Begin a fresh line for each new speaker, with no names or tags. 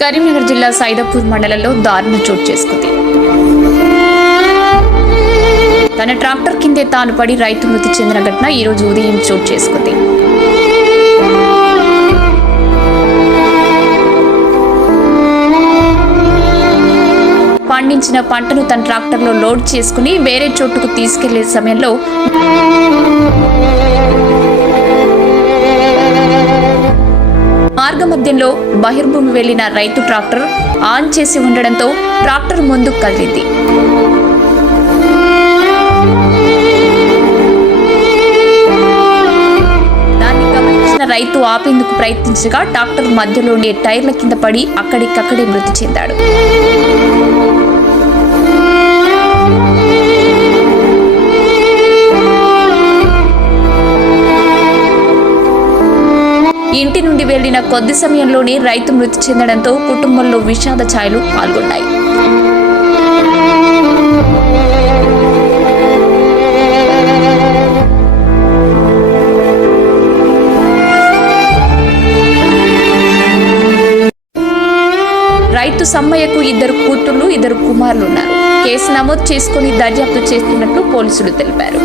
కరీంనగర్ జిల్లా సైదాపూర్ మండలంలో దారుణ చోటు చేసుకుంది. తన ట్రాక్టర్ కిందే తాను పడి రైతు మృతి చెందిన ఘటన ఈ రోజు ఉదయం చోటు చేసుకుంది. పండించిన పంటను తన ట్రాక్టర్లో లోడ్ చేసుకుని వేరే చోటుకు తీసుకెళ్ళే సమయంలో మధ్యంలో బహిర్భూమి వెళ్ళిన రైతు ట్రాక్టర్ ఆన్ చేసి ఉండడంతో ట్రాక్టర్ ముందుకు కదిలింది. గమనించిన రైతు ఆపేందుకు ప్రయత్నించగా ట్రాక్టర్ మధ్యలోనే టైర్ల కింద పడి అక్కడికక్కడే మృతి చెందాడు. ఇంటి నుండి వెళ్ళిన కొద్ది సమయంలోనే రైతు మృతి చెందడంతో కుటుంబంలో విషాద ఛాయలు పాల్గొన్నాయి. రైతు సమ్మయ్యకు ఇద్దరు కూతుళ్ళు ఇద్దరు కుమారులు ఉన్నారు కేసు నమోదు చేసుకుని దర్యాప్తు చేస్తున్నట్లు పోలీసులు తెలిపారు.